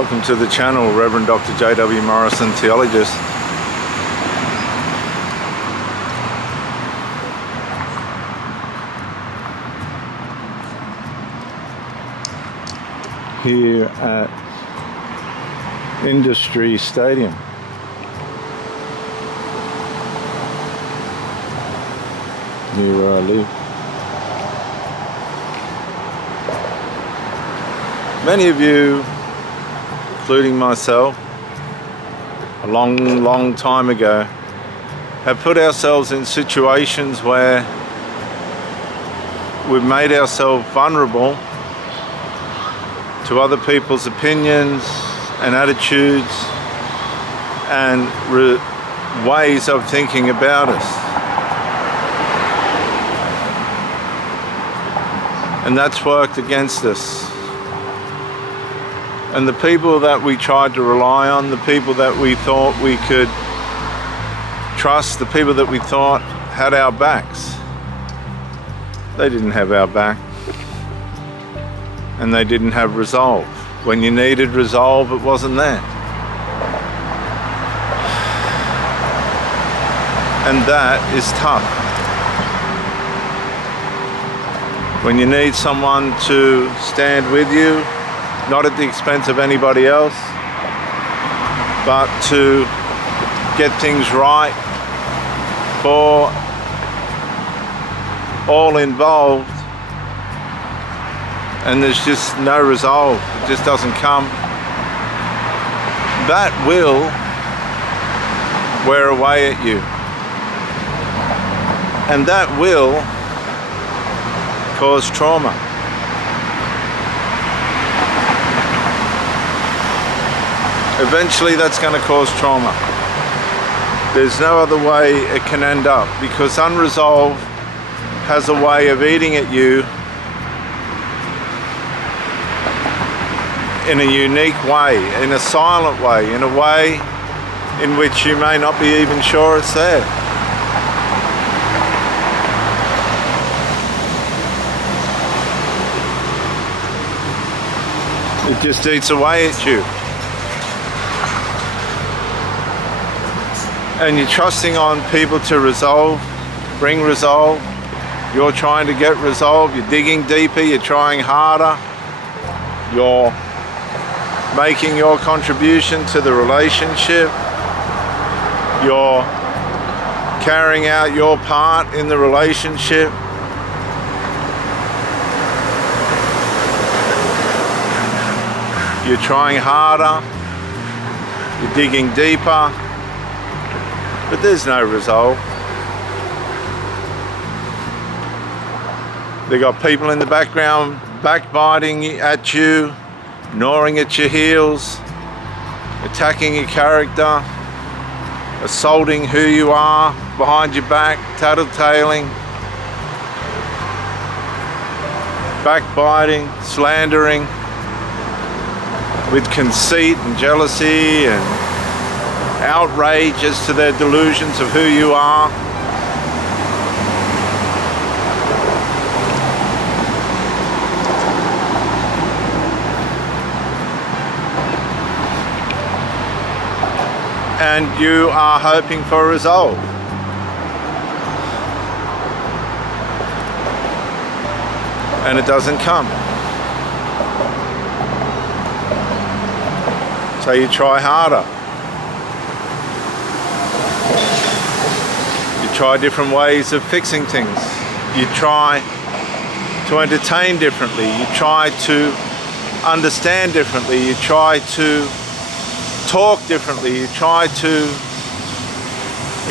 Welcome to the channel, Reverend Dr. J.W. Morrison, Theologist. Here at Industry Stadium. Near where I live. Many of you, including myself, a long time ago, have put ourselves in situations where we've made ourselves vulnerable to other people's opinions and attitudes and ways of thinking about us. And that's worked against us. And the people that we tried to rely on, the people that we thought we could trust, the people that we thought had our backs, they didn't have our back. And they didn't have resolve. When you needed resolve, it wasn't there. And that is tough. When you need someone to stand with you, not at the expense of anybody else, but to get things right for all involved, and there's just no resolve, it just doesn't come, that will wear away at you. And that will cause trauma. Eventually that's going to cause trauma. There's no other way it can end up, because unresolved has a way of eating at you in a unique way, in a silent way, in a way in which you may not be even sure it's there. It just eats away at you. And you're trusting on people to resolve, bring resolve. You're trying to get resolve. You're digging deeper. You're trying harder. You're making your contribution to the relationship. You're carrying out your part in the relationship. You're trying harder. You're digging deeper. But there's no resolve. They got people in the background backbiting at you, gnawing at your heels, attacking your character, assaulting who you are behind your back, tattletaling, backbiting, slandering, with conceit and jealousy and outrage as to their delusions of who you are. And you are hoping for a resolve. And it doesn't come. So you try harder. Try different ways of fixing things. You try to entertain differently. You try to understand differently. You try to talk differently. You try to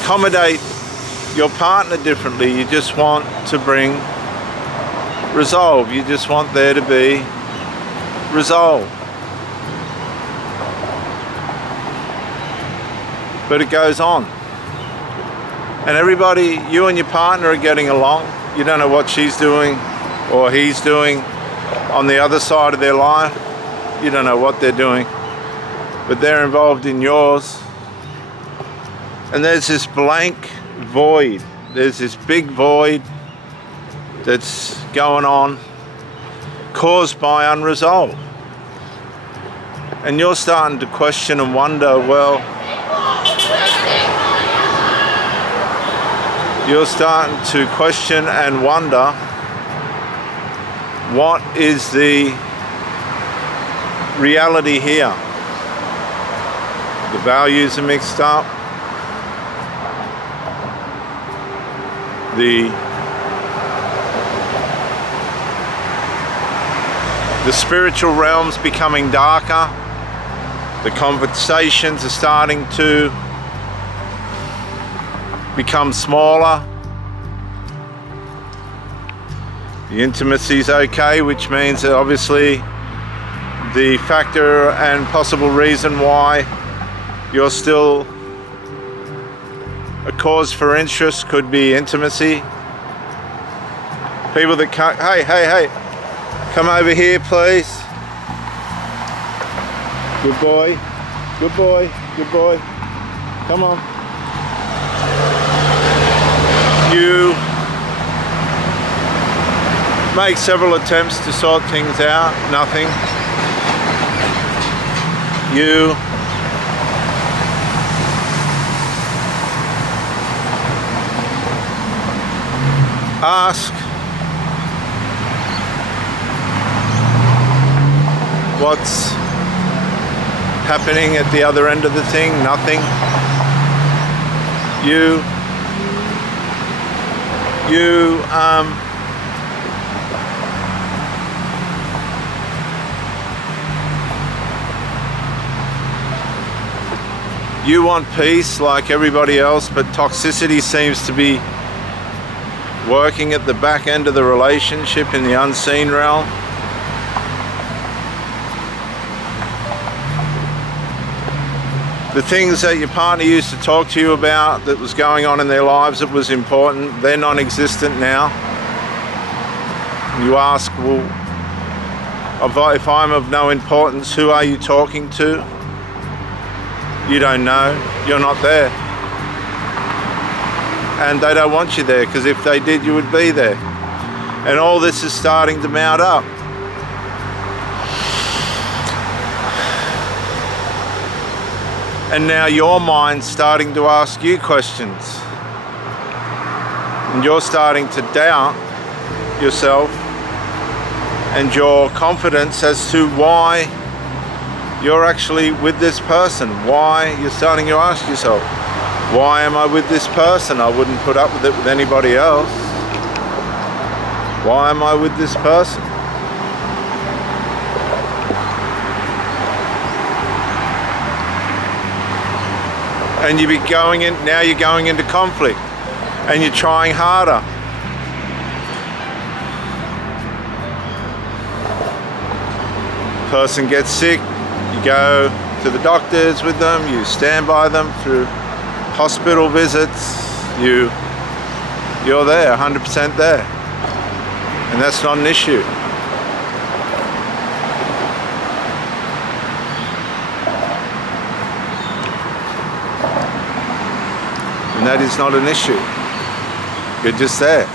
accommodate your partner differently. You just want to bring resolve. You just want there to be resolve. But it goes on. And everybody, you and your partner are getting along. You don't know what she's doing or he's doing on the other side of their life. You don't know what they're doing, but they're involved in yours. And there's this blank void. There's this big void that's going on, caused by unresolved. And you're starting to question and wonder, well, you're starting to question and wonder, what is the reality here? The values are mixed up. The spiritual realm's becoming darker. The conversations are starting to become smaller. The intimacy's okay, which means that obviously the factor and possible reason why you're still a cause for interest could be intimacy. People that can't, hey, come over here, please. Good boy, good boy, good boy. Come on. You make several attempts to sort things out, nothing. You ask what's happening at the other end of the thing, nothing. You want peace like everybody else, but toxicity seems to be working at the back end of the relationship in the unseen realm. The things that your partner used to talk to you about that was going on in their lives that was important, they're non-existent now. You ask, well, if I'm of no importance, who are you talking to? You don't know, you're not there. And they don't want you there, because if they did, you would be there. And all this is starting to mount up. And now your mind's starting to ask you questions. And you're starting to doubt yourself and your confidence as to why you're actually with this person. Why you're starting to ask yourself, why am I with this person? I wouldn't put up with it with anybody else. Why am I with this person? And you be going in, now you're going into conflict and you're trying harder. Person gets sick, you go to the doctors with them, you stand by them through hospital visits, you're there, 100% there. And that's not an issue. And that is not an issue. You're just there,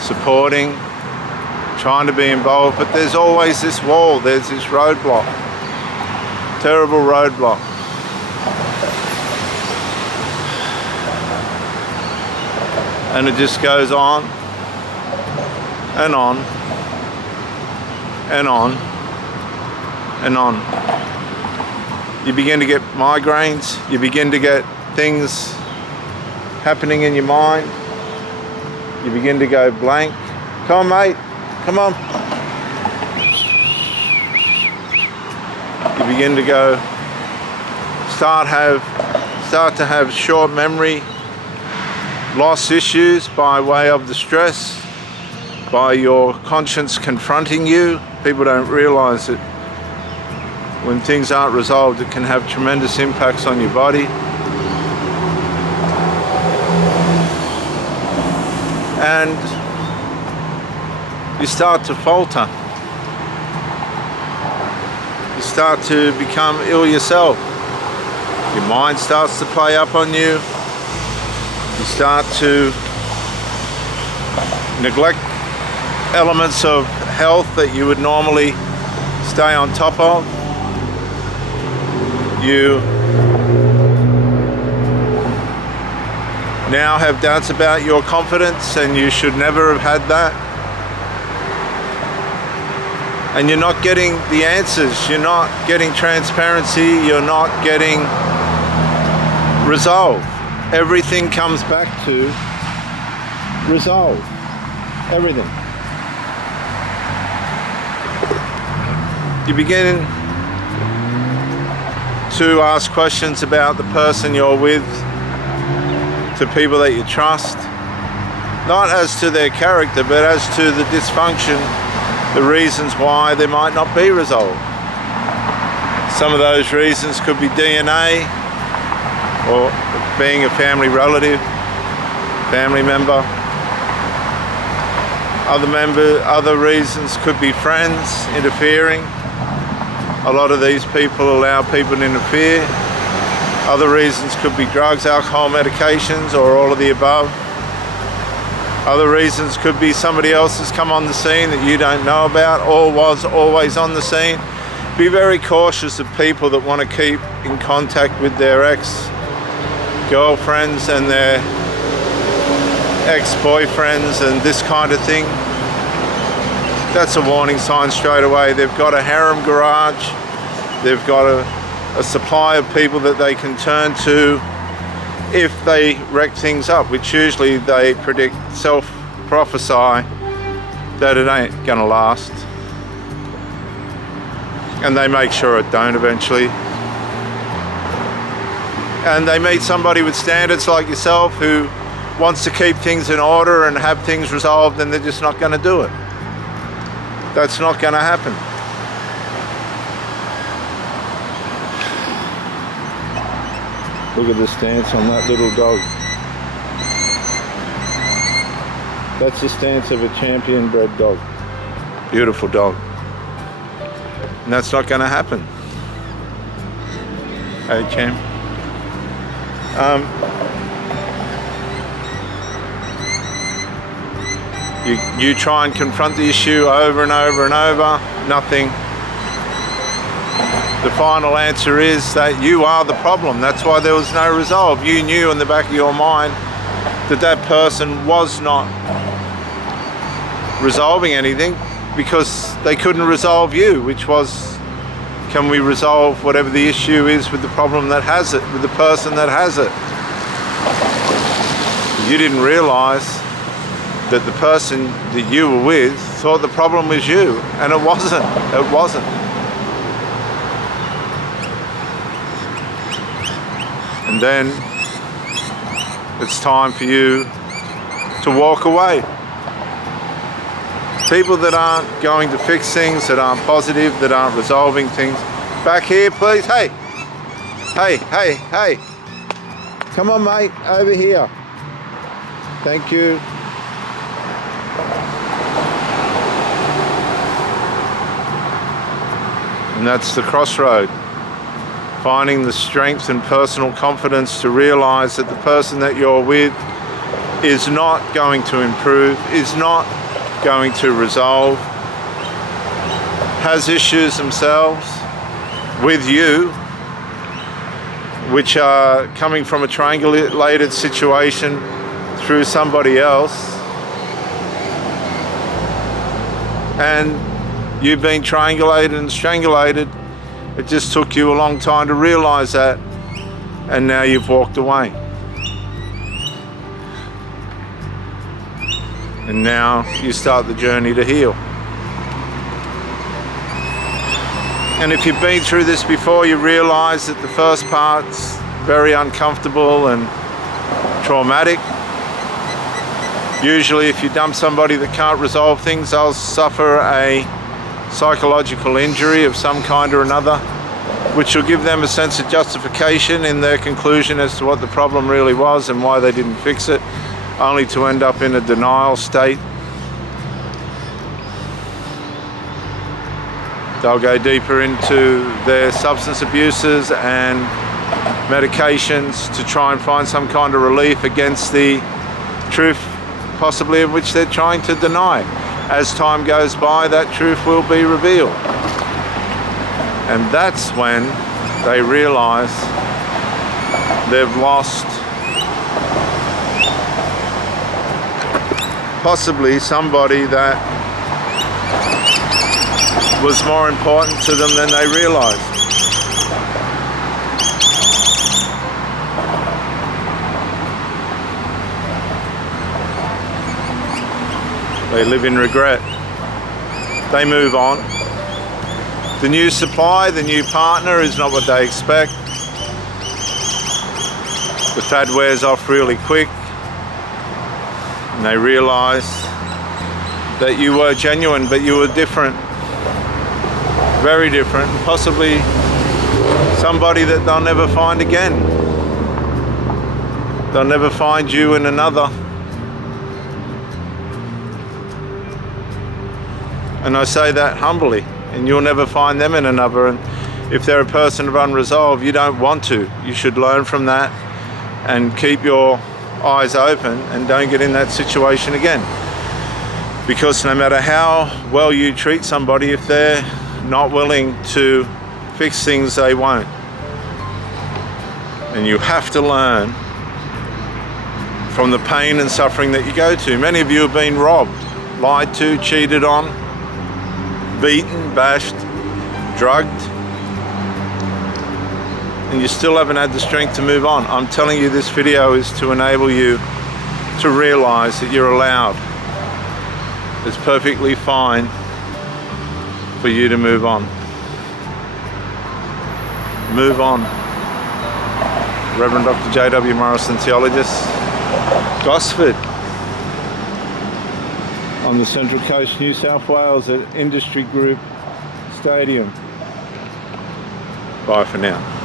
supporting, trying to be involved, but there's always this wall, there's this roadblock, terrible roadblock. And it just goes on and on and on and on. You begin to get migraines, you begin to get things happening in your mind, you begin to go blank. Come on, mate, come on. You begin to go, start to have short memory loss issues by way of the stress, by your conscience confronting you. People don't realize that when things aren't resolved, it can have tremendous impacts on your body. And you start to falter. You start to become ill yourself. Your mind starts to play up on you. You start to neglect elements of health that you would normally stay on top of. you now have doubts about your confidence, and you should never have had that. And you're not getting the answers, you're not getting transparency, you're not getting resolve. Everything comes back to resolve. Everything. You begin to ask questions about the person you're with, to people that you trust, not as to their character, but as to the dysfunction, the reasons why there might not be resolved. Some of those reasons could be DNA, or being a family relative, family member. Other reasons could be friends interfering. A lot of these people allow people to interfere. Other reasons could be drugs, alcohol, medications, or all of the above. Other reasons could be somebody else has come on the scene that you don't know about, or was always on the scene. Be very cautious of people that want to keep in contact with their ex-girlfriends and their ex-boyfriends and this kind of thing. That's a warning sign straight away. They've got a harem garage. They've got a supply of people that they can turn to if they wreck things up, which usually they predict, self-prophesy that it ain't gonna last. And they make sure it don't eventually. And they meet somebody with standards like yourself who wants to keep things in order and have things resolved, and they're just not gonna do it. That's not gonna happen. Look at the stance on that little dog. That's the stance of a champion bred dog. Beautiful dog. And that's not going to happen. Hey, champ. You try and confront the issue over and over and over. Nothing. The final answer is that you are the problem. That's why there was no resolve. You knew in the back of your mind that that person was not resolving anything because they couldn't resolve you, which was, can we resolve whatever the issue is with the problem that has it, with the person that has it? You didn't realize that the person that you were with thought the problem was you, and it wasn't. It wasn't. And then it's time for you to walk away. People that aren't going to fix things, that aren't positive, that aren't resolving things. Back here, please. Hey. Hey, hey, hey. Come on, mate. Over here. Thank you. And that's the crossroad. Finding the strength and personal confidence to realize that the person that you're with is not going to improve, is not going to resolve, has issues themselves with you, which are coming from a triangulated situation through somebody else, and you've been triangulated and strangulated. It just took you a long time to realize that, and now you've walked away. And now you start the journey to heal. And if you've been through this before, you realize that the first part's very uncomfortable and traumatic. Usually if you dump somebody that can't resolve things, they'll suffer a psychological injury of some kind or another, which will give them a sense of justification in their conclusion as to what the problem really was and why they didn't fix it, only to end up in a denial state. They'll go deeper into their substance abuses and medications to try and find some kind of relief against the truth, possibly of which they're trying to deny. As time goes by, that truth will be revealed. And that's when they realize they've lost possibly somebody that was more important to them than they realized. They live in regret. They move on. The new supply, the new partner is not what they expect. The fad wears off really quick, and they realize that you were genuine, but you were different. Very different. Possibly somebody that they'll never find again. They'll never find you in another. And I say that humbly, and you'll never find them in another. And if they're a person of unresolved, you don't want to. You should learn from that and keep your eyes open and don't get in that situation again. Because no matter how well you treat somebody, if they're not willing to fix things, they won't. And you have to learn from the pain and suffering that you go to. Many of you have been robbed, lied to, cheated on, beaten, bashed, drugged, and you still haven't had the strength to move on. I'm telling you, this video is to enable you to realize that you're allowed. It's perfectly fine for you to move on. Move on. Reverend Dr. J.W. Morrison, theologist, Gosford, on the Central Coast, New South Wales, at Industry Group Stadium. Bye for now.